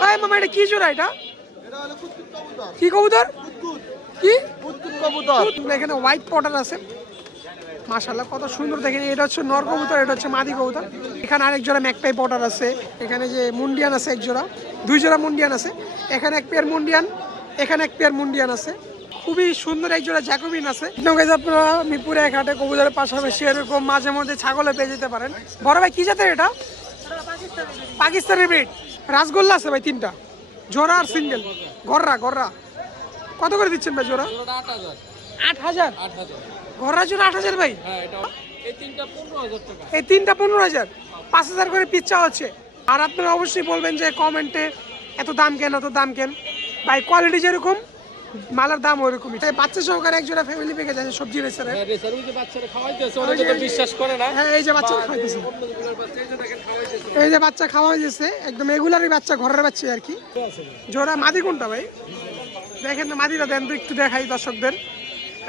ভাই মামা এটা কি জোড়া এটা? কি কবুতর? কি কবুতর? এখানে হোয়াইট পটার আছে মাশাআল্লাহ, কত সুন্দর দেখেন। এটা হচ্ছে নর কবুতর, এটা হচ্ছে মাদি কবুতর। এখানে আরেক জোড়া ম্যাকপাই পটার আছে, এখানে যে মুন্ডিয়ান আছে এক জোড়া, দুই জোড়া মুন্ডিয়ান আছে। এখানে এক পেয়ার মুন্ডিয়ান, এখানে এক পেয়ার মুন্ডিয়ান আছে। খুবই সুন্দর এক জোড়া জ্যাকোবিন আছে। আপনারা মিরপুরে এক হাটে কবুতরের পাশাপাশি এরকম মাঝে মধ্যে ছাগলে পেয়ে যেতে পারেন। বড় ভাই কি জাতের এটা? পাকিস্তানি ব্রিড। রাসগোল্লা আছে ভাই তিনটা, জোড়া আর সিঙ্গেল। গররা গররা কত করে দিচ্ছেন ভাই জোড়া? 8,000। ঘররা জোড়া 8,000 ভাই। এই তিনটা 15,000, 5,000 করে পিচ্ছা হচ্ছে। আর আপনারা অবশ্যই বলবেন যে কমেন্টে এত দাম কেন, এত দাম কেন। ভাই কোয়ালিটি যেরকম মালের দাম ওইরকমই। বাচ্চা সহকারে এক জোড়া ফ্যামিলি প্যাকেজ আছে সবজি রেসারের। বিশ্বাস করে না। হ্যাঁ এই যে বাচ্চা খাওয়াইতেছে, এই যে বাচ্চা খাওয়া হয়েছে একদম রেগুলারই বাচ্চা, ঘরের বাচ্চা আর কি। জোড়া মাদি কোনটা ভাই? দেখেন না মাদিটা দেন তো একটু দেখাই দর্শকদের।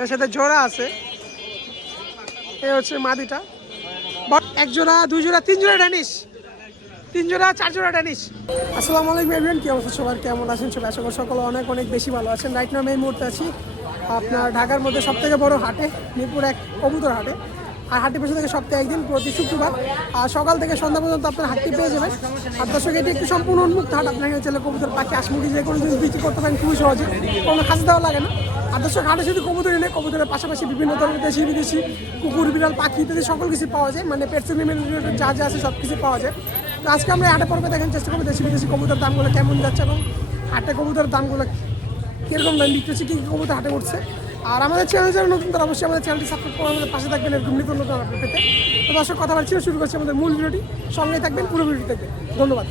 এর সাথে জোড়া আছে, এই হচ্ছে মাদিটা। এক জোড়া, দুই জোড়া, তিন জোড়া ড্যানিশ, তিন জোড়া, চার জোড়া ড্যানিশ। আসসালামু আলাইকুম এভরিওয়ান, কি অবস্থা সবার, কেমন আছেন সবাই? আশা করি সকলে অনেক অনেক বেশি ভালো আছেন। রাইট নাও আমি এই মুহূর্তে আছি আপনার ঢাকার মধ্যে সবথেকে বড় হাটে, মিরপুর এক কবুতর হাটে। আর হাটটি পেছনে থেকে সপ্তাহে একদিন প্রতি শুক্রবার আর সকাল থেকে সন্ধ্যা পর্যন্ত আপনার হাটটি পেয়ে যাবেন। আর দর্শক এটি একটি সম্পূর্ণ উন্মুক্ত হাট। আপনাকে চাইলে কবুতর, পাখি, আশমুখী যে কোনো জিনিস বিক্রি করতে পারেন খুবই সহজে, কোনো খাঁচা দেওয়া লাগে না। আর দর্শক হাটে শুধু কবুতর এনে, কবুতরের পাশাপাশি বিভিন্ন ধরনের দেশি বিদেশি কুকুর, বিড়াল, পাখি ইত্যাদি সকল কিছু পাওয়া যায়। মানে পেটস রিলেটেড যা যা আছে সব কিছু পাওয়া যায়। তো আজকে আমরা হাটে পর্বে দেখার চেষ্টা করবো দেশি বিদেশি কবুতর দামগুলো কেমন যাচ্ছে এবং হাটে কবুতরের দামগুলো কীরকম দাম বিক্রি হচ্ছে, কী কী কবুতর হাটে উঠছে। আর আমাদের চ্যানেল যারা নতুন তারা অবশ্যই আমাদের চ্যানেলটি সাবস্ক্রাইব করে আমাদের পাশে থাকবেন এরকম নিত্য নতুন আপডেট পেতে। তো দর্শক কথা বলছি, শুরু করছি আমাদের মূল ভিডিওটি। সঙ্গে থাকবেন, পুরো ভিডিওটি দেখবেন। ধন্যবাদ।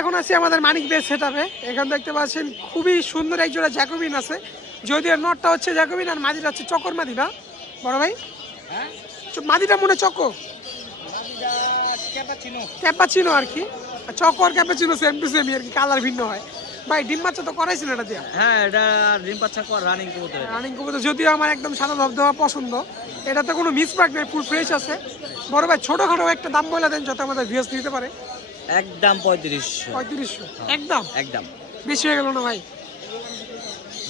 এখন আছি আমাদের মানিক বেস সেটআপে। এখানে দেখতে পাচ্ছেন খুবই সুন্দর এক জোড়া জ্যাকোবিন আছে। যদিও নটটা হচ্ছে জ্যাকোবিন আর মাদিটা হচ্ছে চক্কর মাদি, না বড় ভাই? মাদিটা মনে চক্কো ক্যাপাচিনো আর কি, চক্কর ক্যাপাচিনো সেম টু সেম আর কি, কালার ভিন্ন হয়। ভাই ডিম বাচ্চা তো করাইছিল এটা দিয়া? হ্যাঁ, এটা ডিম বাচ্চা কর রানিং কবুতর। রানিং কবুতর, যদিও আমার একদম সাদা ধবধবা পছন্দ। এটাতে কোনো মিসমার্ক নেই, ফুল ফ্রেশ আছে। বড় ভাই ছোটখাটো একটা দাম বলে দেন যাতে আমাদের ভিউয়ার্স নিতে পারে। একদম 3500। 3500 একদম? একদম বেশি হয়ে গেল না ভাই?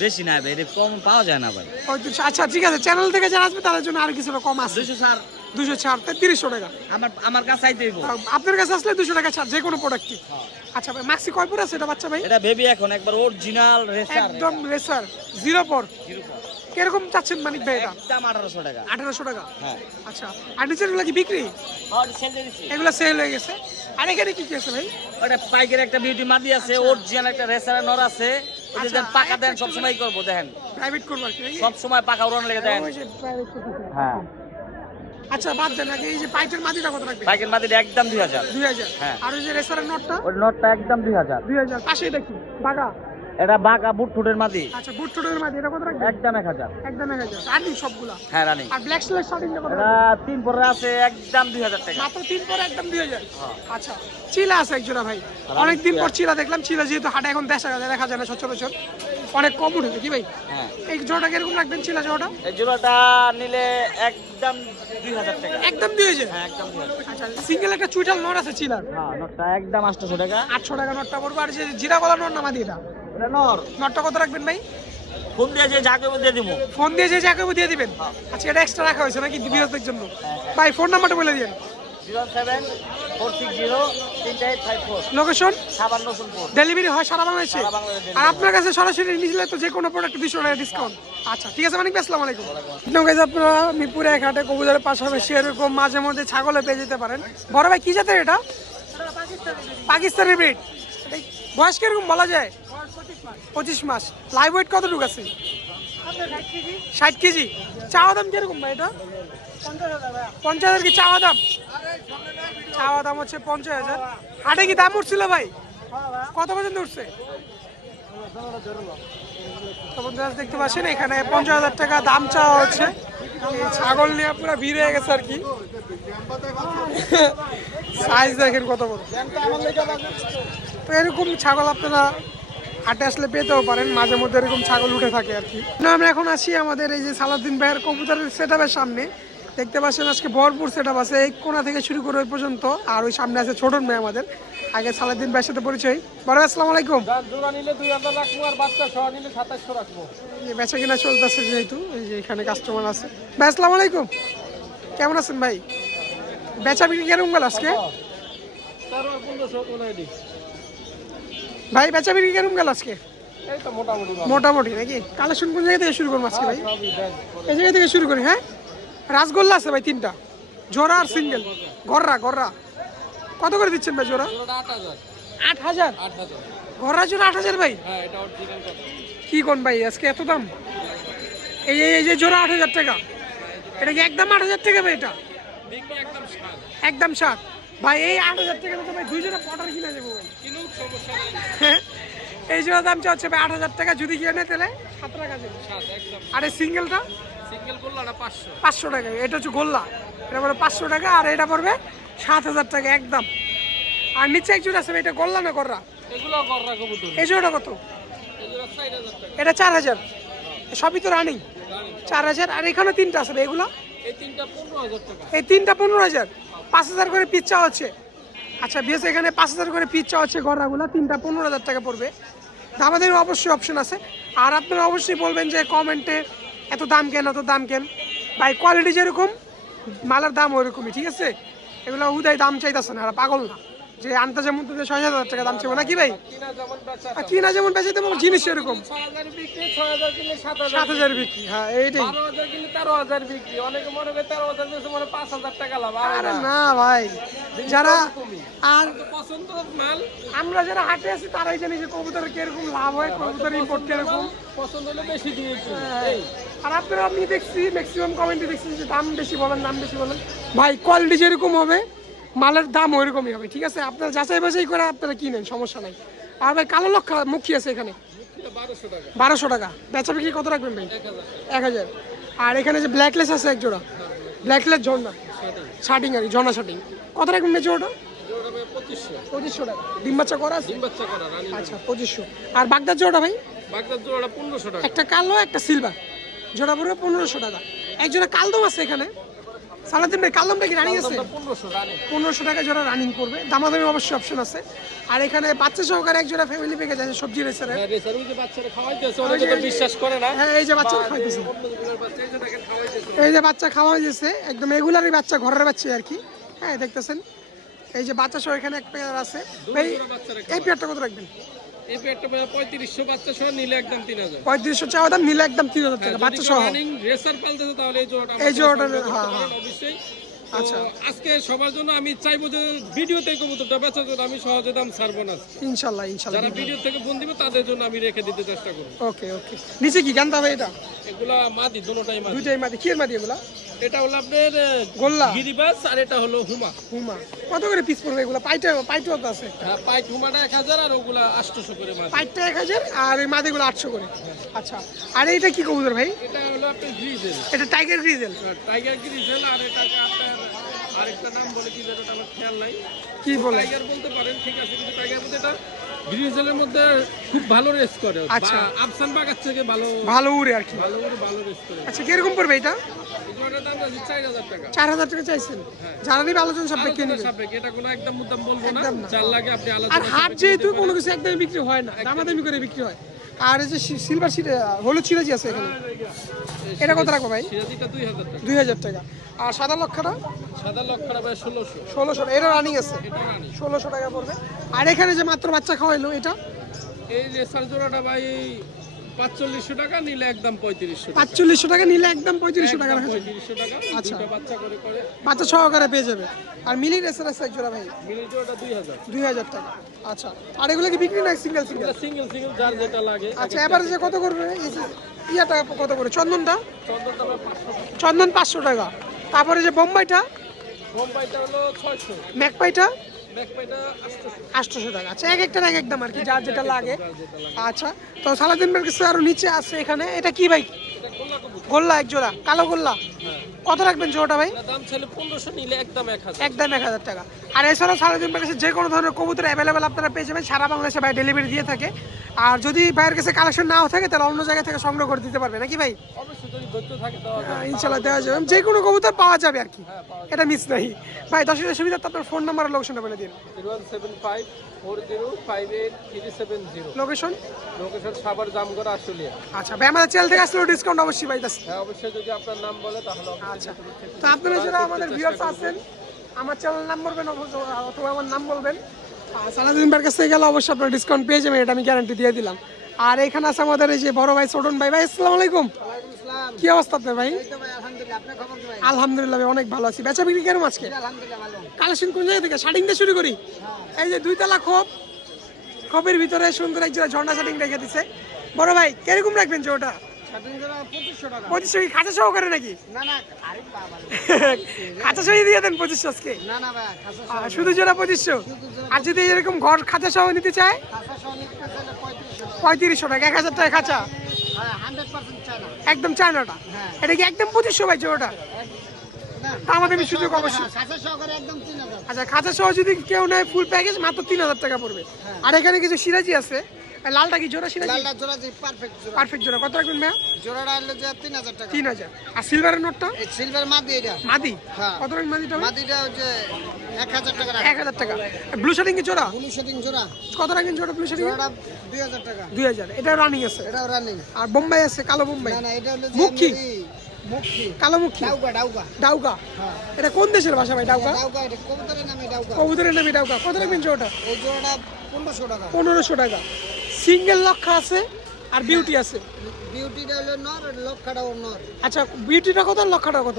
বেশি না ভাই, এটা কম পাওয়া যায় না ভাই। 3500 আচ্ছা ঠিক আছে, চ্যানেল থেকে যারা আসবে তাদের জন্য আর কিছুটা কম আছে। 200 ছাড়। 200 ছাড়, 3300 টাকা। আমার কাছে আইতে হইব। আপনার কাছে আসলে 200 টাকা ছাড় যে কোনো প্রোডাক্টে। আচ্ছা ভাই মাক্সি কয় পর আছে এটা বাচ্চা ভাই? এটা বেবি এখন একবার অরিজিনাল রেসার, একদম রেসার, জিরো পর। কিরকম চাচ্ছেন মানিক ভাই এটা? একদম 1800 টাকা। 1800 টাকা? হ্যাঁ। আচ্ছা, আর নিচেরগুলো কি বিক্রি? এগুলো সেল হয়ে গেছে। আর এখানে কি কি আছে ভাই? ওটা পাইকের একটা বিউটি মাদি আছে, অরিজিনাল একটা রেসারের নর আছে। ওই যে পাকা দেন সব সময় করব, দেখেন প্রাইভেট করব আর কি সব সময় পাকা উড়ান লেগে দেন। ওই যে প্রাইভেট করতে। হ্যাঁ। আচ্ছা বাদ দেন, আগে এই যে পাইটের মাদিটা কত রাখবেন? পাইকের মাদিটা একদম 2000। 2000? হ্যাঁ। আর ওই যে রেসারের নটটা? ওই নটটা একদম 2000। 2000। পাশে এটা কি? বাগা? এটা বাগা বুট ফুটের মাদি। আচ্ছা বুট টুটের মাদি, এটা কত রাখবেন? একদম 1000। একদম 1000 রানিং সবগুলা? হ্যাঁ রানিং। আর ব্ল্যাক স্লেট শার্টিংটা কত? এটা 3 পরে আছে, একদম 2000 টাকা। মাত্র 3 পরে একদম 2000? হ্যাঁ। আচ্ছা চিলা আছে এক জোড়া ভাই, অনেকদিন পর চিলা দেখলাম। চিলা যেহেতু হাটে এখন দেখা যায় না সচরাচর, অনেক কম উঠেছে কি ভাই? হ্যাঁ। এই জোড়াটা কিরকম রাখবেন চিলা জোড়াটা? এই জোড়াটা নিলে একদম 2000 টাকা। একদম 2000? হ্যাঁ একদম 2000। আচ্ছা সিঙ্গেল একটা চুইটাল নর আছে চিলার? হ্যাঁ নটটা একদম 800 টাকা। 800 টাকা নটটা পড়বে। আর যে জিরা গলা নর নামা দিয়ে দাও, এটা নর। নটটা কত রাখবেন ভাই? ফোন দিয়ে যে যাকে দিয়ে দিমু। ফোন দিয়ে যে যাকে দিয়ে দিবেন? আচ্ছা এটা এক্সট্রা রাখা হয়েছে নাকি বিরতির জন্য? ভাই ফোন নাম্বারটা বলে দিন। 074603854। লোকেশন? সাবান রসুলপুর। ডেলিভারি হয় সারা বাংলাদেশে? আর আপনার কাছে সরাসরি নিলে তো যে কোনো প্রোডাক্ট 200 টাকা ডিসকাউন্ট। আচ্ছা ঠিক আছে মানিক ভাই, আসসালামু আলাইকুম। আপনারা মিরপুরে এক হাটে কবুতরের পাশাপাশি এরকম মাঝে মধ্যে ছাগলে পেয়ে যেতে পারেন। বড় ভাই কি জাতের এটা? পাকিস্তানি ব্রিড। বয়স কিরকম বলা যায়? 25 মাস। লাইভ ওয়েট কতটুকু আছে? 60 কেজি। চাওয়া দাম কিরকম ভাই এটা? 50,000 কি চাওয়া দাম? চাওয়া দাম হচ্ছে 50,000। হাটে কি দাম উঠছিল ভাই? কত পর্যন্ত উঠছে? দেখতে পাচ্ছেন এখানে 50,000 টাকা দাম চাওয়া হচ্ছে। ছাগল নিয়ে পুরো ভিড় হয়ে গেছে আর কি। সাইজ দেখেন কত বড়। তো এরকম ছাগল আপনারা হাটে আসলে পেতেও পারেন, মাঝে মধ্যে এরকম ছাগল উঠে থাকে আর কি। আমরা এখন আছি আমাদের এই যে সালাউদ্দিন ভাইয়ের কবুতরের সেটআপের সামনে। দেখতে পাচ্ছেন আজকে ভরপুর সেটআপ আছে, এই কোণা থেকে শুরু করে ওই পর্যন্ত। আর ওই সামনে আছে ছোটন ভাই আমাদের, আগে সালাউদ্দিন ভাইয়ের সাথে পরিচয়। বড় ভাই আসসালামু আলাইকুম। জোড়া নিলে 2000 রাখবো আর বাচ্চা সহ নিলে 2700 রাখবো। এই বেচা কিনা চলতেছে যেহেতু, এই যে এখানে কাস্টমার আছে। ভাই আসসালামু আলাইকুম, কেমন আছেন ভাই? বেচা বিক্রি কেরকম গেল আজকে? 1500 কোনায় দি। ভাই বেচা বিক্রি কেরকম গেল আজকে? এই তো মোটামুটি মোটামুটি নাকি? কালেকশন কোন জায়গা থেকে শুরু করবো আজকে ভাই? সবই দেখ। এই জায়গা থেকে শুরু করি। হ্যাঁ, রাসগোল্লা আছে ভাই 3টা, জোড়া আর সিঙ্গেল। গররা গররা কত করে দিচ্ছেন ভাই জোড়া? জোড়াটা 8000। 8000? 8000। গররা জোড়া 8000 ভাই? হ্যাঁ, এটা অরিজিনাল কথা। কি কোন ভাই আজকে এত দাম? এই যে জোড়া 8000 টাকা, এটা কি একদম 8000 টাকা ভাই? এটা বিক্রি একদম 7। একদম 7 ভাই। এই 8000 টাকা তো ভাই 2 জোড়া পটার কিনা যাবো ভাই। কিনো সমস্যা নাই। হ্যাঁ, এই জোড়া দাম চাচ্ছে ভাই 8000 টাকা, যদি কিনে তাহলে 7 টাকা দেবে। 7 একদম। আর এই সিঙ্গেলটা সিঙ্গেল করলে না 500। 500 টাকা। এটা হচ্ছে গোল্লা, এটা পড়বে 500 টাকা, আর এটা পড়বে 7000 টাকা একদম। আর নিচে এক জোড়া আছে ভাই, এটা গোল্লা না গররা? এগুলো গররা কবুতর। এই জোড়াটা কত? এগুলো 4000 টাকা। এটা 4000। সবই তো রানিং 4000। আর এখানে 3টা আছে ভাই, এগুলো এই তিনটা 15000 টাকা। এই 3টা 15000, 5000 করে পিস চাওয়া হচ্ছে। আচ্ছা বিএস, এখানে 5000 করে পিস চাওয়া হচ্ছে গররাগুলো, 3টা 15000 টাকা পড়বে। আমাদের অবশ্যই অপশন আছে। আর আপনারা অবশ্যই বলবেন যে কমেন্টে এত দাম কেন, এত দাম কেন ভাই? কোয়ালিটি যেরকম মালের দাম ওইরকমই, ঠিক আছে? এগুলো উদয় দাম চাইতেছে না, আর পাগল না যে আনতে যেমন 6000 টাকা দাম চাইবো নাকি ভাই? কিনা যেমন বেচা। আর কিনা যেমন বেঁচে দেবো জিনিস এরকম। 6000 বিক্রি, 6000 কিনলে 7000। 7000 বিক্রি, হ্যাঁ এইটাই। 12000 কিনলে 13000 বিক্রি। অনেকে মনে করে 13000 বেচে মনে 5000 টাকা লাভ। আরে আরে না, না ভাই, যারা আর পছন্দের মাল আমরা যারা হাটে আছি তারাই জানি যে কবুতরের কিরকম লাভ হয়, কবুতর ইম্পোর্ট কিরকম। পছন্দ হলে বেশি দিয়েছি। এই আর আপনারা, আমি দেখছি ম্যাক্সিমাম কমেন্টে দেখছি যে দাম বেশি বলেন, দাম বেশি বলেন। ভাই কোয়ালিটি যেরকম হবে মালের দাম ওইরকমই হবে, ঠিক আছে? আপনারা যাচাই বাছাই করে আপনারা কিনেন, সমস্যা নাই। আর ভাই কালো লক্ষা মুখী আছে এখানে 1200 টাকা। 1200 টাকা। বেচা বিক্রি কত রাখবেন ভাই? 1000। আর এখানে যে ব্ল্যাকলেস আছে এক জোড়া, ব্ল্যাকলেস ঝর্ণা শার্টিং, আর ঝর্ণা শার্টিং কত রাখবেন ভাই জোড়াটা? জোড়া 2500। 2500 টাকা। ডিম বাচ্চা করা আছে? ডিম বাচ্চা করা রানী। আচ্ছা 2500। আর বাগদার জোড়াটা ভাই? বাগদার জোড়াটা 1500 টাকা। একটা কালো একটা সিলভার, জোড়া পড়বে 1500 টাকা। এক জোড়া কালদম আছে এখানে। সালাউদ্দিন ভাই কালদমটা কি রানিং আছে? 1500 রানী। 1500 টাকা জোড়া রানিং করবে, দামাদামি অবশ্যই অপশন আছে। আর এখানে বাচ্চা সহকারে এক জোড়া ফ্যামিলি প্যাকেজ আছে সবজি রেসারের। হ্যাঁ, রেসার ওই যে বাচ্চারা খাওয়াইতেছে, অনেকে তো বিশ্বাস করে না। হ্যাঁ, এই যে বাচ্চা খাওয়াইতেছে, অন্যগুলোর বাচ্চা এই যে দেখেন খাওয়াইতেছে। এই যে বাচ্চা খাওয়া হয়েছে, একদম এগুলারই বাচ্চা, ঘরের বাচ্চা আর কি। হ্যাঁ দেখতেছেন, এই যে বাচ্চা সহ এখানে এক পেয়ার আছে ভাই। এই পেয়ারটা কত রাখবেন? এই পেটটা 3500, বাচ্চা সহ নিলে একদম 3000। 3500 চাওয়া দাম, নিলে একদম 3000 টাকা বাচ্চা সহ। রানিং রেসার পালতেছে তাহলে এই জোড়াটা এই জোড়াটা, হ্যাঁ হ্যাঁ অবশ্যই। আচ্ছা। আজকে সবার জন্য আমি চাইবো যে ভিডিওতে কবুতরটা বেচার জন্য আমি সহজে দাম ছাড়বো না। ইনশাল্লাহ ইনশাল্লাহ। যারা ভিডিও থেকে ফোন দিবে তাদের জন্য আমি রেখে দিতে চেষ্টা করব। ওকে ওকে। নিচে কি গান্দা ভাই? এটা এগুলা মাদি, দুটোটাই মাদি। দুইটাই মাদি। কি এর মাদি এগুলা? এটা হলো আপনার গোল্লা গিরিবাস, আর এটা হলো হুমা। হুমা। কত করে পিস পড়বে এগুলা? পাইটাও তো আছে। হ্যাঁ, পাইট হুমাটা 1000 আর ওগুলা 800 করে মাদি। পাইটটা 1000 আর এই মাদিগুলো 800 করে। আচ্ছা, আর এইটা কি কবুতর ভাই? এটা হলো আপনার গ্রিজেল। এটা টাইগার গ্রিজেল। টাইগার গ্রিজেল, আর এটাকে আপনার আরেকটা নাম বলে কি যেটা আমার খেয়াল নাই। কি বলে? টাইগার বলতে পারেন, ঠিক আছে, কিন্তু টাইগার মধ্যে এটা গ্রিজেলের মধ্যে খুব ভালো রেস করে। আচ্ছা। আফসান বাগার থেকে ভালো ভালো উড়ে আর কি। ভালো রেস করে। আচ্ছা, কিরকম পড়বে এটা? এগুলোর দাম আছে 4000 টাকা। 4000 টাকা চাইছেন? যারা নিবে আলোচনা সাপেক্ষে আলোচনা নিবে। সাপেক্ষে, এটা কোনো একদম মুদ্দাম বলবো না। একদম না। যার লাগে আপনি আর আলোচনা হাট যেহেতু কোনো কিছু একদমই বিক্রি হয় না, দামাদামি করে বিক্রি হয়। আর এই যে সিলভার হলুদ সিরাজি আছে এখানে, এটা কত রাখবো ভাই? সিরাজিটা 2000 টাকা। 2000 টাকা। আর সাদা লক্ষটা? সাদা লক্ষটা ভাই 1600। 1600। এটা রানিং আছে, এটা রানি। 1600 টাকা পড়বে। আর এখানে যে মাত্র বাচ্চা খাওয়াইলো এটা? এই রেসার জোড়াটা ভাই 4500 টাকা, নিলে একদম 3500 টাকা। 4500 টাকা, নিলে একদম 3500 টাকা রাখা যাবে। 3500 টাকা। আচ্ছা। দুটো বাচ্চা করে করে বাচ্চা সহকারে পেয়ে যাবে। আর মিলি রেসার আছে এক জোড়া ভাই, মিলি জোড়াটা 2000। 2000 টাকা। আচ্ছা, আর এগুলো কি বিক্রি না সিঙ্গেল সিঙ্গেল? এটা সিঙ্গেল সিঙ্গেল যার যেটা লাগে। আচ্ছা, এবারে যে কত করবে এই যে ইয়াটা কত করে? চন্দনটা? চন্দনটা ভাই 500 টাকা। চন্দন 500 টাকা। তারপরে যে বোম্বাইটা? বোম্বাইটা হলো 600। ম্যাকপাইটা? ব্যাকপাইটা 800। 800 টাকা। আচ্ছা, এক একটার এক এক দাম আর কি, যার যেটা লাগে। আচ্ছা, তো সালাউদ্দিন ভাইয়ের কাছে আরো নিচে আছে এখানে। এটা কি ভাই? এটা গোল্লা কবুতর। গোল্লা এক জোড়া, কালো গোল্লা। হ্যাঁ। কত রাখবেন জোড়াটা ভাই? এটা দাম ছিল 1500, নিলে একদম 1000। একদম 1000 টাকা। আর এছাড়াও সালাউদ্দিন ভাইয়ের কাছে যে কোনো ধরনের কবুতর অ্যাভেলেবেল আপনারা পেয়ে যাবেন, সারা বাংলাদেশে ভাই ডেলিভারি দিয়ে থাকে। আর যদি ভাইয়ের কাছে কালেকশন নাও থাকে তাহলে অন্য জায়গা থেকে সংগ্রহ করে দিতে পারবে নাকি ভাই? অবশ্যই যদি ধৈর্য থাকে দেওয়া যাবে। ইনশাল্লাহ দেওয়া যাবে, যে কোনো কবুতর পাওয়া যাবে আর কি, এটা মিস নাই ভাই। দর্শকের সুবিধা আপনার ফোন নাম্বার আর লোকেশনটা বলে দিন। 01754058370 লোকেশন লোকেশন সাভার জামগড়া আশুলিয়া। আচ্ছা ভাই, আমাদের চ্যানেল থেকে আসলে ডিসকাউন্ট অবশ্যই পাইতেছে। হ্যাঁ অবশ্যই যদি আপনার নাম বলে তাহলে আচ্ছা, তো আপনারা যারা আমাদের ভিউয়ার্স আছেন আমার চ্যানেল নাম বলবেন অথবা আমার নাম বলবেন, আর সালাদিন ভাইয়ের কাছে গেলে অবশ্যই আপনারা ডিসকাউন্ট পেয়ে যাবেন, এটা আমি গ্যারান্টি দিয়ে দিলাম। আর এখানে আছে আমাদের এই যে বড় ভাই ছোটন ভাই। ভাই আসসালামু আলাইকুম, কি অবস্থা আপনার ভাই? আলহামদুলিল্লাহ ভাই অনেক ভালো আছি। বেচা বিক্রি কেরম আজকে? কালেকশন কোন জায়গা থেকে? শাটিং দিয়ে শুরু করি। এই যে 2 তলা খোপ, খোপের ভিতরে সুন্দর এক জোড়া ঝর্ণা শাটিং রেখে দিছে। বড় ভাই কিরকম রাখবেন যে ওটা? 2500 কি খাঁচা সহকারে নাকি? খাঁচা সহ দিয়ে দেন 2500 আজকে? শুধু জোড়া 2500। আর যদি এরকম ঘর খাঁচা সহ নিতে চায় 3500 টাকা, 1000 টাকা খাঁচা, একদম চায়নাটা। এটা কি একদম 2500 ভাই জোড়াটা? আমাদের সুযোগ অবশ্যই। আচ্ছা, খাঁচা সহ যদি কেউ নেয় ফুল প্যাকেজ মাত্র 3000 টাকা পড়বে। আর এখানে কিছু সিরাজি আছে। লালটা কি জোড়া সিরাজি? লালটা জোড়া জি পারফেক্ট জোড়া। কত রাখবেন ভাইয়া? জোড়াটা হলো যে 3000 টাকা। 3000। আর সিলভারের নোটটা? এই সিলভার মাদি এটা। মাদি? হ্যাঁ। কত রাখবেন মাদিটা? মাদিটা হচ্ছে 1000 টাকা। 1000 টাকা। ব্লু শাটিং কি জোড়া? ব্লু সেটিং জোড়া। কত রাখবেন জোড়া ব্লু শাটিং? জোড়াটা 2000 টাকা। 2000। এটা রানিং আছে। এটাও রানিং। আর বোম্বাই আছে, কালো বোম্বাই। না না এটা হলো যে মুখী? মুখী। কালো মুখী। ডাউগা। ডাউকা? হ্যাঁ। এটা কোন দেশের ভাষা ভাই ডাউকা? ডাউগা এটা কবুতরের নামে ডাউগা। কবুতরের নামে ডাউকা। কত রাখবেন জোড়াটা? এই জোড়াটা 1500 টাকা। 1500 টাকা। সিঙ্গেল লক্ষা আছে আর বিউটি আছে। বিউটিটা হলো নর, লক্ষাটাও নর। আচ্ছা, বিউটিটা কত আর লক্ষাটা কত?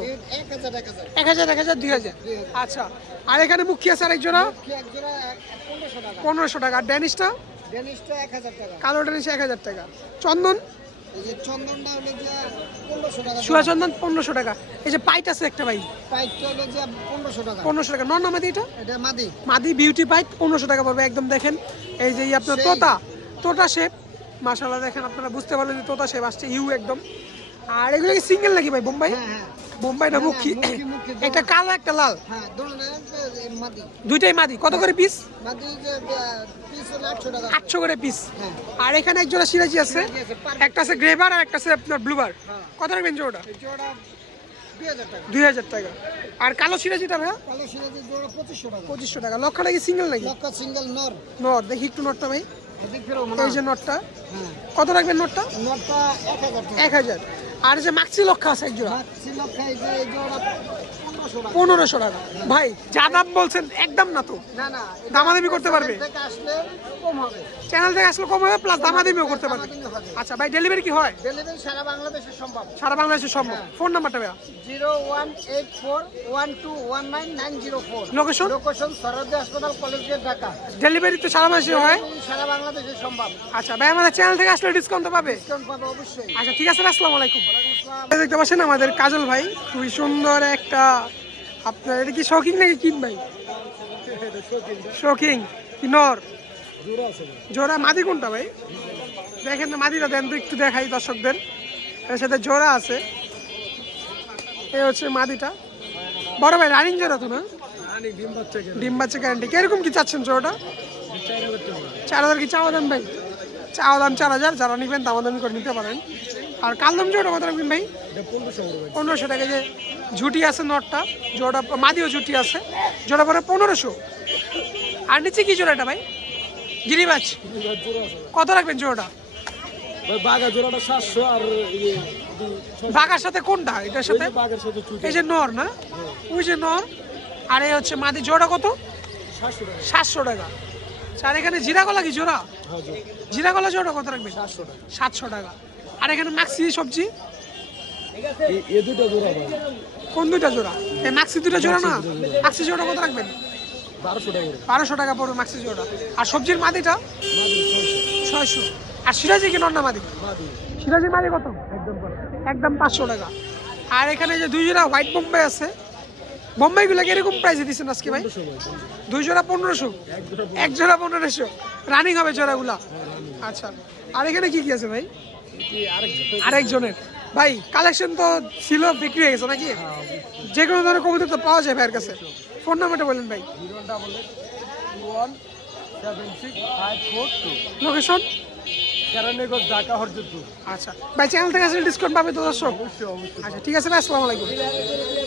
1000 1000 2000। আচ্ছা, আর এখানে মুখী আছে আরেক জোড়া মুখী এক জোড়া 1500 টাকা। 1500 টাকা। আর ড্যানিশটা? ডেনিশটা 1000 টাকা। কালো ড্যানিশ 1000 টাকা। চন্দন? এই যে চন্দনটা হলো যে 1500 টাকা। সুয়া চন্দন 1500 টাকা। এই যে পাইট আছে একটা ভাই, পাইপটা হলো যে 1500 টাকা। 1500 টাকা। নর না মাদি এটা? এটা মাদি। মাদি বিউটি পাইট 1500 টাকা পড়বে। একদম দেখেন এই যে আপনার সেই। তোতা শেপ, মাশাআল্লাহ দেখেন আপনারা বুঝতে পারলেন যে তোতা শেপ আসছে ইউ একদম। আর এগুলো কি সিঙ্গেল নাকি ভাই বোম্বাই? হ্যাঁ হ্যাঁ বোম্বাই না মুখী? মুখী একটা কালো একটা লাল, হ্যাঁ দোনোটা মাদি। দুইটাই মাদি। কত করে পিস? মাদি যে পিস হলো 800 টাকা। 800 করে পিস। হ্যাঁ আর এখানে এক জোড়া সিরাজি আছে, একটা আছে গ্রেবার আর একটা আছে আপনার ব্লুবার। কত রাখবেন জোড়া? এই জোড়া 2000 টাকা। 2000 টাকা। আর কালো সিরাজিটা ভাইয়া? কালো সিরাজের জোড়া 2500 টাকা। 2500 টাকা। লক্ষাটা কি সিঙ্গেল নাকি? লক্কা সিঙ্গেল নর। নট দেখি একটু নটটা ভাই। এদিক ফেরো এই যে নটটা, হ্যাঁ কত রাখবেন নটটা? নরটা 1000 টাকা। 1000। আর এই যে মাক্সি লক্ষা আছে এক জোড়া, মাক্সি লক্কা এই যে এই জোড়া 1500 টাকা। 1500 টাকা। ভাই যা দাম বলছেন একদম না তো? না না দামাদামি করতে পারবে? থেকে আসলে কম হবে। চ্যানেল থেকে আসলে কম হবে, প্লাস দামাদামিও করতে পারবে। দামাদামি হবে। আচ্ছা ভাই, ডেলিভারি কি হয়? ডেলিভারি সারা বাংলাদেশে সম্ভব। সারা বাংলাদেশে সম্ভব। ফোন নাম্বারটা ভাইয়া? 01841219904। লোকেশন? লোকেশন সরোজা হাসপাতাল, কলেজ গেট, ঢাকা। ডেলিভারি তো সারা মাসে হয়। সারা বাংলাদেশে সম্ভব। আচ্ছা ভাই, আমাদের চ্যানেল থেকে আসলে ডিসকাউন্ট তো পাবে? ডিসকাউন্ট পাবে অবশ্যই। আচ্ছা ঠিক আছে, আসসালামু আলাইকুম। আসসালাম। এই দেখতে পাচ্ছেন আমাদের কাজল ভাই, খুবই সুন্দর একটা, আপনার এটা কি শৌকিং নাকি কিন ভাই? শৌকিং কি নর? জোড়া মাদি কোনটা ভাই? দেখেন না মাদিটা দেন তো একটু দেখাই দর্শকদের। এর সাথে জোড়া আছে, এই হচ্ছে মাদিটা। বড় ভাই রানিং জোড়া তো না? ডিম বাচ্চা গ্যারান্টি। কিরকম কি চাচ্ছেন জোড়াটা? 4000 কি চাওয়া দাম ভাই? চাওয়া দাম 4000, যারা নেবেন দামাদামি করে নিতে পারেন। আর কালদম জোড়া কত রাখবেন ভাই? 1500 টাকা। যে ঝুটি আছে নটটা, জোড়া মাদিও ঝুটি আছে, জোড়া পরে 1500। আর নিচে কি জোড়াটা ভাই? গিরিবাজ। কত রাখবেন জোড়াটা? বাঘা জোড়াটা 700 আর বাঘার সাথে কোনটা? এটার সাথে বাঘের সাথে চুটি এই যে নর না, ওই যে নর। আর এই হচ্ছে মাদি। জোড়া কত? 700 টাকা। 700 টাকা। আর এখানে জিরা কলা কি জোড়া? হ্যাঁ জি জিরা কলা জোড়া কত রাখবেন? 700 টাকা। 700 টাকা। আর এখানে মাক্সি সবজি এই দুটো জোড়া ভাই কোন দুইটা জোড়া? এই মাক্সি দুইটা জোড়া না? মাক্সি জোড়া কত রাখবেন? 1200 টাকা করে। 1200 টাকা পড়বে মাক্সি জোড়া। আর সবজির মাদিটা 600। আর সিরাজি কি নর না মাদি? মাদি সিরাজি মাদি কত? একদম একদম 500 টাকা। আর এখানে যে দুই জোড়া হোয়াইট বোম্বাই আছে, বোম্বাইগুলো কিরকম প্রাইসে দিচ্ছেন আজকে ভাই? 2 জোড়া 1500, এক জোড়া 1500। রানিং হবে জোড়াগুলা? আচ্ছা। আর এখানে কি কি আছে ভাই? আরেকজনের ভাই কালেকশন তো ছিল, বিক্রি হয়ে গেছে নাকি? যে কোনো ধরনের কবুতর তো পাওয়া যায় ভাইয়ের কাছে। ফোন নাম্বারটা বলেন ভাই। 0117654 লোকেশন? কেরানীগঞ্জ ঢাকা হরজতপুর। আচ্ছা ভাই, চ্যানেল থেকে আসলে ডিসকাউন্ট পাবে তো দর্শক? আচ্ছা ঠিক আছে ভাই, আসসালামু আলাইকুম।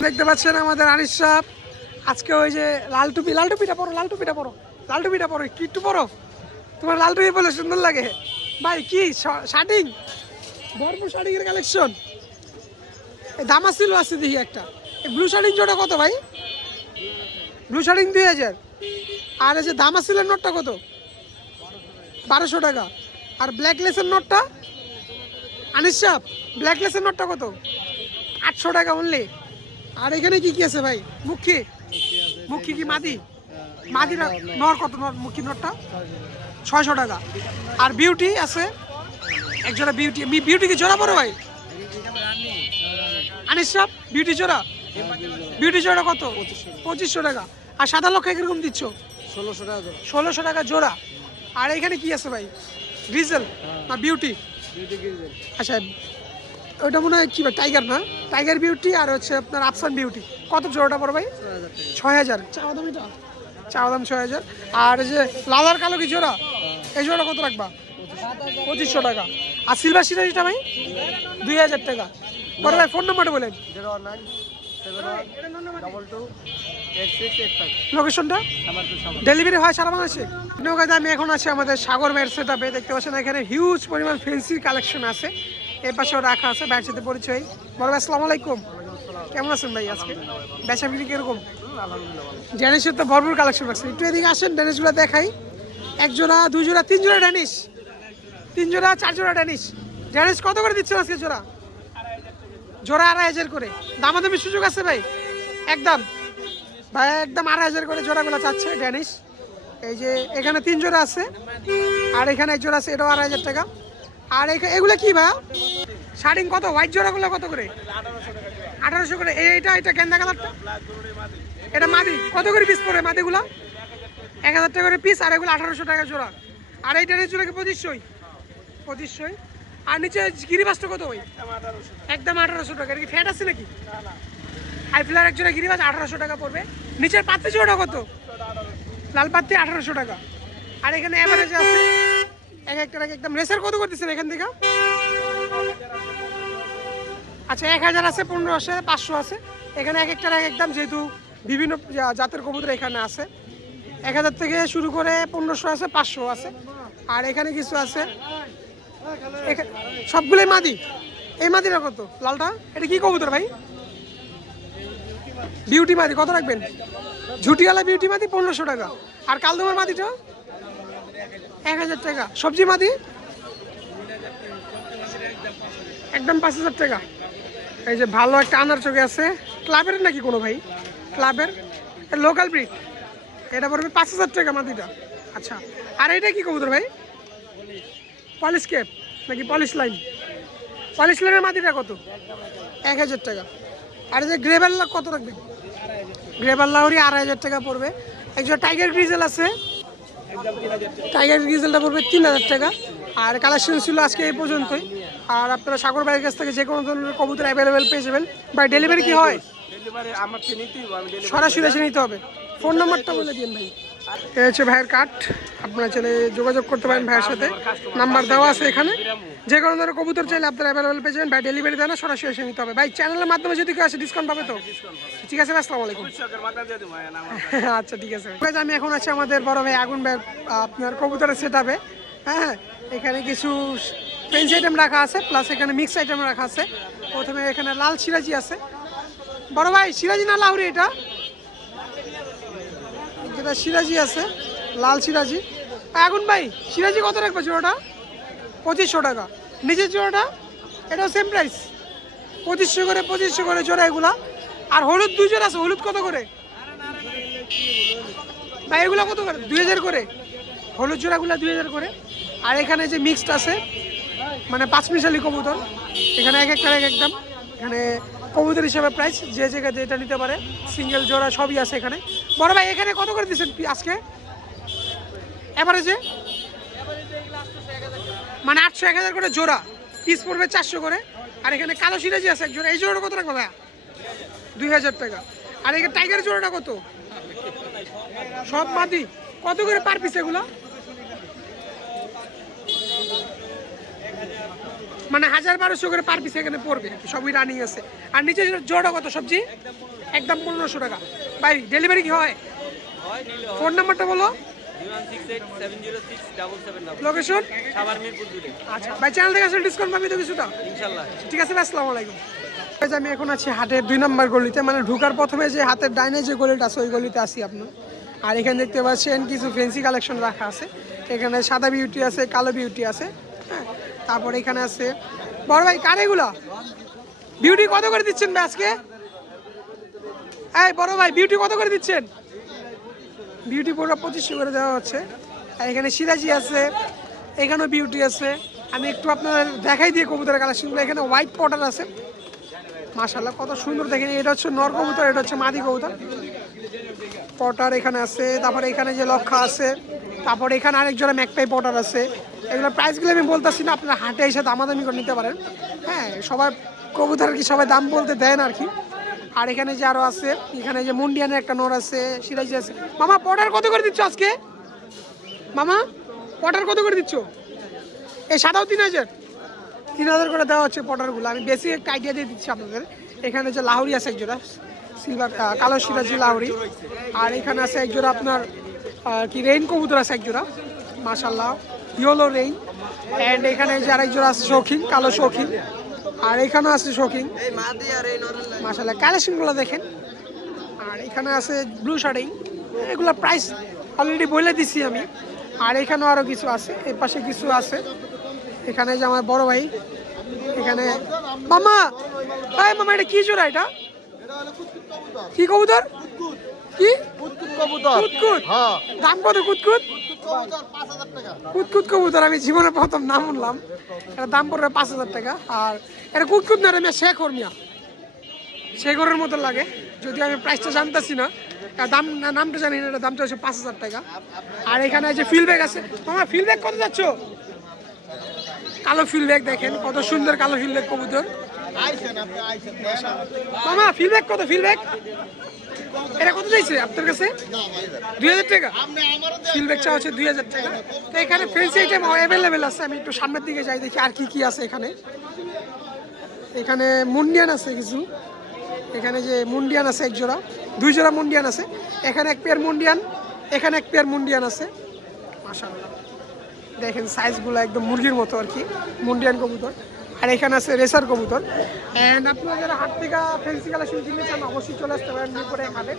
দেখতে পাচ্ছেন আমাদের আনিস সাহেব আজকে ওই যে লাল টুপিটা পরো, লাল টুপিটা পরো, একটু পরো। তোমার লাল টুপি বলে সুন্দর লাগে ভাই। কি শার্টিং, ভরপুর শার্টিং এর কালেকশন। দামাসিল আছে দেখি একটা। ব্লু শার্টিং জোড়া কত ভাই? ব্লু শার্টিং 2000। আর এই যে দামাসিলের নোটটা কত? 1200 টাকা। আর ব্ল্যাক লেসের নোটটা আনিস সাহেব, ব্ল্যাক লেসের নোটটা কত? 800 টাকা অনলি। আর এখানে কি কি আছে ভাই? মুখী কি মাদি? মাদিরা নর কত? মুখী নোটটা 600 টাকা। আর বিউটি আছে একজোড়া। বিউটি কি জোড়া পড়ে ভাই আনিস সাহেব? বিউটি জোড়া কত? 2500 টাকা। আর সাদা লক্ষা কিরকম দিচ্ছ? 1600 টাকা জোড়া। আর এখানে কি আছে ভাই? গ্রিজেল না বিউটি? আচ্ছা ওইটা মনে হয় কি ভাই, টাইগার না? টাইগার বিউটি আর হচ্ছে আপনার আফসান বিউটি। কত জোড়াটা পড়ে ভাই? 6000। চাওয়া দাম এটা? চাওয়া দাম 6000। আর এই যে লাল আর কালো কি জোড়া? এই জোড়া কত রাখবা? 2500 টাকা। আর সিলভার সিরাজিটা ভাই 2000 টাকা। বড় ভাই ফোন নাম্বারটা বলেন। 01972228685। লোকেশনটা? ডেলিভারি হয় সারা বাংলাদেশে? আমি এখন আছি আমাদের সাগর ভাইয়ের সেটআপে। দেখতে পাচ্ছেন এখানে হিউজ পরিমাণ ফেন্সির কালেকশন আছে। এর পাশেও রাখা আছে। ভাইয়ের সাথে পরিচয়। বড় ভাই আসসালামু আলাইকুম, কেমন আছেন ভাই? আজকে বেচা বিক্রি কিরকম? ড্যানিশের তো ভরপুর কালেকশন আছে। একটু এদিকে আসেন, ড্যানিশগুলো দেখাই। 1 জোড়া 2 জোড়া 3 জোড়া ড্যানিশ, 3 জোড়া 4 জোড়া ড্যানিশ। ড্যানিশ কত করে দিচ্ছেন আজকে জোড়া? জোড়া 2500 করে। দামাদামি সুযোগ আছে ভাই? একদম ভাই, একদম 2500 করে জোড়াগুলো চাচ্ছে ড্যানিশ। এই যে এখানে 3 জোড়া আছে, আর এখানে 1 জোড়া আছে, এটাও 2500 টাকা। আর এগুলো কি ভাই? শার্টিং কত? হোয়াইট জোড়াগুলো কত করে? 1800 করে। এটা গেন্দা কালারটা, এটা মাদি কত করে পিস পড়ে? মাদিগুলো 1000 টাকা করে পিস, আর এগুলো 1800 টাকা জোড়া। আর এই ড্যানিশ জোড়া কি 2500? আর নিচে গিরিবাসটা কত ভাই? একদম 1800 টাকা। এটা কি ফ্যাট আছে নাকি? হাই ফ্লার এক জোড়া গিরিবাস 1800 টাকা পড়বে। নিচের পাত্তি জোড়া কত? লাল পাত্তি 1800 টাকা। আর এখানে এভারেজ আছে এক একটা একদম। রেসার কত করতেছেন এখান থেকে? আচ্ছা 1000 আছে, 1500 আছে, 500 আছে। এখানে এক একটার এক একদম, যেহেতু বিভিন্ন জাতের কবুতর এখানে আছে। 1000 থেকে শুরু করে 1500 আছে, 500 আছে। আর এখানে কিছু আছে, সবগুলোই মাদি। এই মাদিটা কত? লালটা এটা কি কবুতর ভাই? বিউটি মাদি। কত রাখবেন? ঝুটিওয়ালা বিউটি মাদি 1500 টাকা। আর কালদমের মাদিটা 1000 টাকা। সবজি মাদি একদম 5000 টাকা। এই যে ভালো একটা আনার চোখে আছে, ক্লাবের নাকি কোনো ভাই? ক্লাবের লোকাল ব্রিড, এটা পড়বে 5000 টাকা মাদিটা। আচ্ছা আর এটা কি কবুতর ভাই? পলিশ ক্যাপ নাকি পলিশ লাইন? পলিশ লাইনের মাদিটা কত? 1000 টাকা। আর এই যে গ্রেভাল্লা কত রাখবেন? গ্রেভাল্লাহরি 2500 টাকা পড়বে। একজন টাইগার গ্রিজেল আছে, টাইগার গ্রিজেলটা পড়বে 3000 টাকা। আর কালেকশন ছিল আজকে এই পর্যন্তই। আর আপনারা সাগর ভাইয়ের কাছ থেকে যে কোনো ধরনের কবুতর অ্যাভেলেবেল পেয়ে যাবেন। ভাই ডেলিভারি কি হয়? সরাসরি এসে নিতে হবে। ফোন নাম্বারটা বলে দিন ভাই। এই হচ্ছে ভাইয়ের কার্ড, আপনারা চাইলে যোগাযোগ করতে পারেন ভাইয়ের সাথে। নাম্বার দেওয়া আছে এখানে। যে কোনো ধরনের কবুতর চাইলে আপনারা অ্যাভেলেবেল পেয়ে যাবেন। ভাই ডেলিভারি দেয় না, সরাসরি এসে নিতে হবে। ভাই চ্যানেলের মাধ্যমে যদি কেউ আসে ডিসকাউন্ট পাবে তো? ঠিক আছে ভাই, আসসালামু আলাইকুম। আচ্ছা ঠিক আছে ভাই। আমি এখন আছি আমাদের বড় ভাই আগুন ভাই আপনার কবুতরের সেটআপে। হ্যাঁ এখানে কিছু ফ্রেঞ্চ আইটেম রাখা আছে, প্লাস এখানে মিক্স আইটেম রাখা আছে। প্রথমে এখানে লাল সিরাজি আছে। বড় ভাই সিরাজি না লাউরি? এটা যেটা সিরাজি আছে, লাল সিরাজি। আগুন ভাই সিরাজি কত রাখবে জোড়াটা? 2500 টাকা। নিচের জোড়াটা এটাও সেম প্রাইস, 2500 করে জোড়া এগুলা। আর হলুদ 2 জোড়া আছে, হলুদ কত করে ভাই? এগুলো কত করে? 2000 করে। হলুদ জোড়াগুলো 2000 করে। আর এখানে যে মিক্সড আছে, মানে 5 মিশালি কবুতর, এখানে এক একটা এক একদম। এখানে কবুতর হিসাবে প্রাইস, যে জায়গায় যেটা নিতে পারে, সিঙ্গেল জোড়া সবই আছে এখানে। বড় ভাই এখানে কত করে দিচ্ছেন আজকে এভারেজে? মানে 800 1000 করে জোড়া, পিস পড়বে 400 করে। আর এখানে কালো সিরাজি আছে এক জোড়া, এই জোড়াটা কত রাখবে ভাইয়া? 2000 টাকা। আর এখানে টাইগার জোড়াটা কত? সব মাদি কত করে পার পিস এগুলো? মানে 1000-1200 করে পার পিস এখানে পড়বে, সবই রানিং আছে। আর নিচে জোড়া কত সবজি? একদম 1500 টাকা। ভাই ডেলিভারি কি হয়? ফোন নাম্বারটা বলো। 016706700 লোকেশন? সাভার মিরপুর 2 আচ্ছা ভাই, চ্যানেল থেকে আসলে ডিসকাউন্ট পাবি তো কিছুটা? ইনশাআল্লাহ। ঠিক আছে ভাই, আসসালামু আলাইকুম। এই যে আমি এখন আছি হাটের 2 নম্বর গলিতে, মানে ঢুকার প্রথমে যে হাতের ডাইনে যে গলিটা আছে ওই গলিতে আছি আপনার। আর এখানে দেখতে পাচ্ছেন কিছু ফ্যান্সি কালেকশন রাখা আছে। এখানে সাদা বিউটি আছে, কালো বিউটি আছে, হ্যাঁ। তারপর এখানে আছে বড় ভাই কার এগুলা? বিউটি কত করে দিচ্ছেন ভাই আজকে? এই বড় ভাই বিউটি কত করে দিচ্ছেন? বিউটি পুরো 2500 করে দেওয়া হচ্ছে। আর এখানে সিরাজি আছে, এখানেও বিউটি আছে। আমি একটু আপনাদের দেখাই দিয়ে কবুতরের কালেকশনগুলো। এখানে হোয়াইট পটার আছে, মাশাআল্লাহ কত সুন্দর দেখেন। এটা হচ্ছে নর কবুতর, এটা হচ্ছে মাদি কবুতর। পটার এখানে আছে, তারপরে এখানে যে লক্ষা আছে, তারপরে এখানে আরেক জোড়া ম্যাকপাই পটার আছে। এগুলো প্রাইসগুলো আমি বলতেছি না, আপনারা হাটে এসে দামাদামি করে নিতে পারেন, হ্যাঁ। সবাই কবুতর কি সবাই দাম বলতে দেন আর কি। আর এখানে যে আরো আছে, এখানে যে মুন্ডিয়ানের একটা নর আছে, সিরাজি আছে। মামা পটার কত করে দিচ্ছ আজকে? মামা পটার কত করে দিচ্ছ? এই সাদাও 3000 করে দেওয়া হচ্ছে পটারগুলো। আমি বেশি একটা আইডিয়া দিয়ে দিচ্ছি আপনাদের। এখানে যে লাহোরি আছে এক জোড়া, সিলভার কালো সিরাজি লাহোরি। আর এখানে আছে এক জোড়া আপনার কি রেইন কবুতর আছে এক জোড়া, মাশাআল্লাহ ইয়েলো রেইন। অ্যান্ড এখানে যে আরেক জোড়া আছে শৌখিন, কালো শৌখিন। আর এখানেও আছে শৌখিন, মাশাআল্লাহ কালেকশনগুলো দেখেন। আর এখানে আছে ব্লু শার্টিং, এগুলো প্রাইস অলরেডি বলে দিছি আমি। আর এখানেও আরও কিছু আছে, এই পাশে কিছু আছে। এখানে যে আমার বড় ভাই, এখানে মামা, এই মামা এটা কি জোড়া? এটা কি কবুতর? কি কুতকুত? দাম কত কুতকুত? কুতকুত কবুতর আমি জীবনে প্রথম নাম শুনলাম। এটা দাম পড়বে 5000 টাকা। আর এটা কুতকুত না রে মিয়া, শেখর মিয়া, শেখরের মতো লাগে। যদি আমি প্রাইসটা জানতেছি না, দাম নামটা জানি না, এটা দামটা হচ্ছে 5000 টাকা। আর এখানে যে ফিল ব্যাগ আছে, মামা ফিল ব্যাগ কত যাচ্ছ? কালো ফিল ব্যাগ দেখেন কত সুন্দর, কালো ফিল ব্যাগ কবুতর। মামা ফিল ব্যাগ কত? ফিল ব্যাগ এটা কত চাইছে আপনার কাছে? 2000 টাকা। ফিল ব্যাগটা হচ্ছে 2000 টাকা। তো এখানে ফ্যান্সি আইটেম অ্যাভেলেবেল আছে। আমি একটু সামনের দিকে যাই, দেখি আর কি কি আছে এখানে। এখানে মুন্ডিয়ান আছে কিছু, এখানে যে মুন্ডিয়ান আছে এক জোড়া, 2 জোড়া মুন্ডিয়ান আছে। এখানে এক পেয়ার মুন্ডিয়ান, এখানে এক পেয়ার মুন্ডিয়ান আছে, মাশাআল্লাহ দেখেন সাইজগুলো একদম মুরগির মতো আর কি, মুন্ডিয়ান কবুতর। আর এখানে আছে রেসার কবুতর। অ্যান্ড আপনারা যারা হাট থেকে ফ্যান্সি কালেকশন কিনতে চান অবশ্যই চলে আসতে পারেন মিরপুরে হাটে।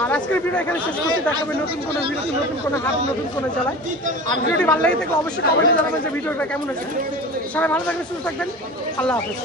আর আজকের ভিডিও এখানে শেষ করতে, দেখাবে নতুন কোনো ভিডিও, নতুন কোনো হাট, নতুন কোনো জেলায়। আর ভিডিওটি ভালো লাগে থাকলে অবশ্যই কমেন্টে জানাবেন যে ভিডিওটা কেমন হয়েছে। সবাই ভালো থাকবেন, সুস্থ থাকবেন, আল্লাহ হাফেজ।